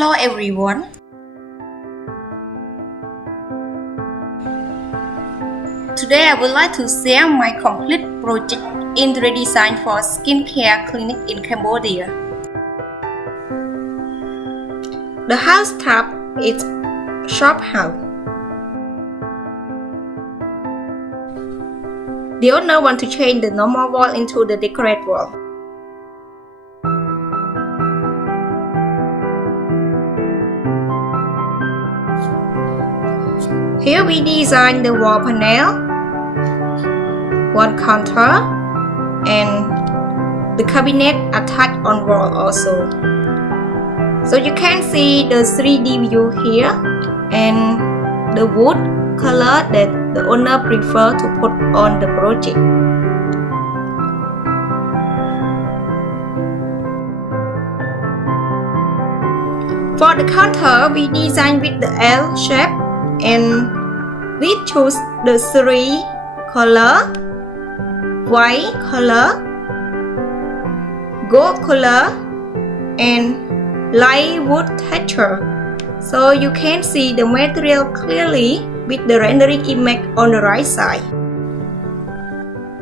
Hello everyone. Today I would like to share my complete project in 3D design for skincare clinic in Cambodia. The house type is shop house. The owner wants to change the normal wall into the decorate wall. Here we design the wall panel, one counter, and the cabinet attached on wall also. So you can see the 3D view here and the wood color that the owner prefer to put on the project. For the counter, we design with the L shape and we choose the 3 color: white color, gold color, and light wood texture. So you can see the material clearly with the rendering image on the right side.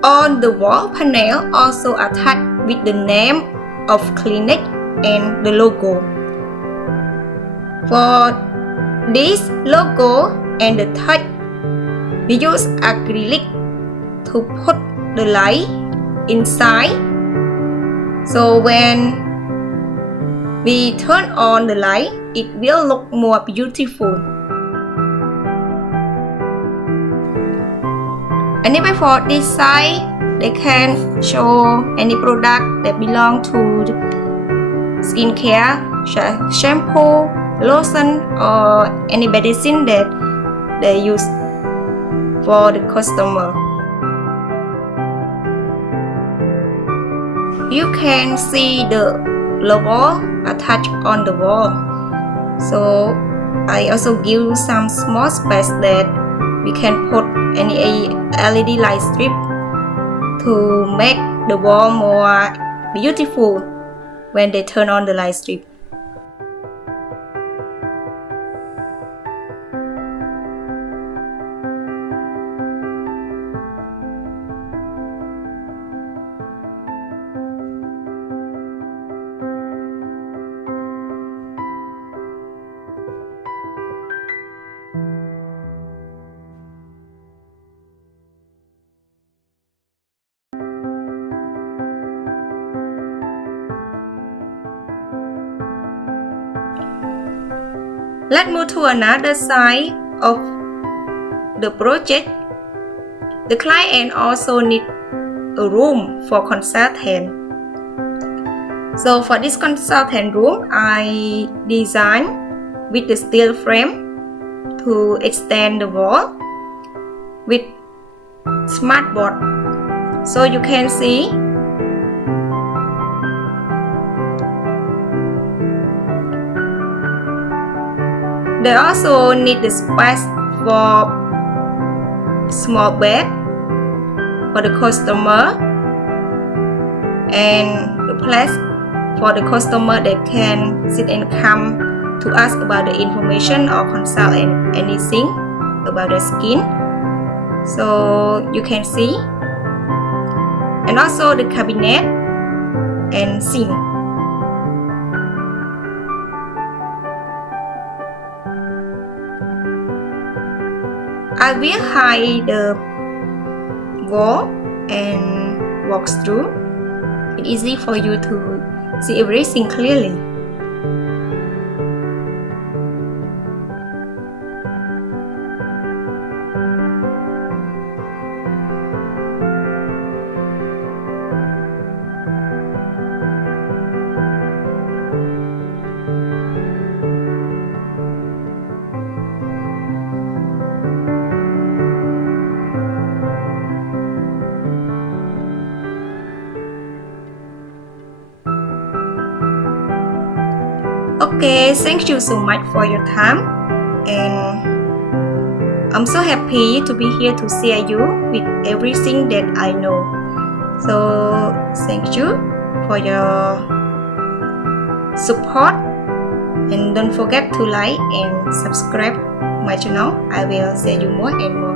On the wall panel also attached with the name of clinic and the logo. For this logo and the touch, we use acrylic to put the light inside. So when we turn on the light, it will look more beautiful. Anyway, for this side, they can show any product that belong to skincare, shampoo, lotion, or any medicine that they use for the customer. You can see the logo attached on the wall. So I also give some small space that we can put any LED light strip to make the wall more beautiful when they turn on the light strip. Let's move to another side of the project. The client also needs a room for consultant. So for this consultant room, I designed with the steel frame to extend the wall with smart board. So you can see they also need the space for small bed for the customer and the place for the customer that can sit and come to ask about the information or consult anything about the skin. So you can see, and also the cabinet and sink. I will hide the wall and walk through. It's easy for you to see everything clearly. Okay, thank you so much for your time, and I'm so happy to be here to share you with everything that I know. So thank you for your support And don't forget to like and subscribe my channel. I will share you more and more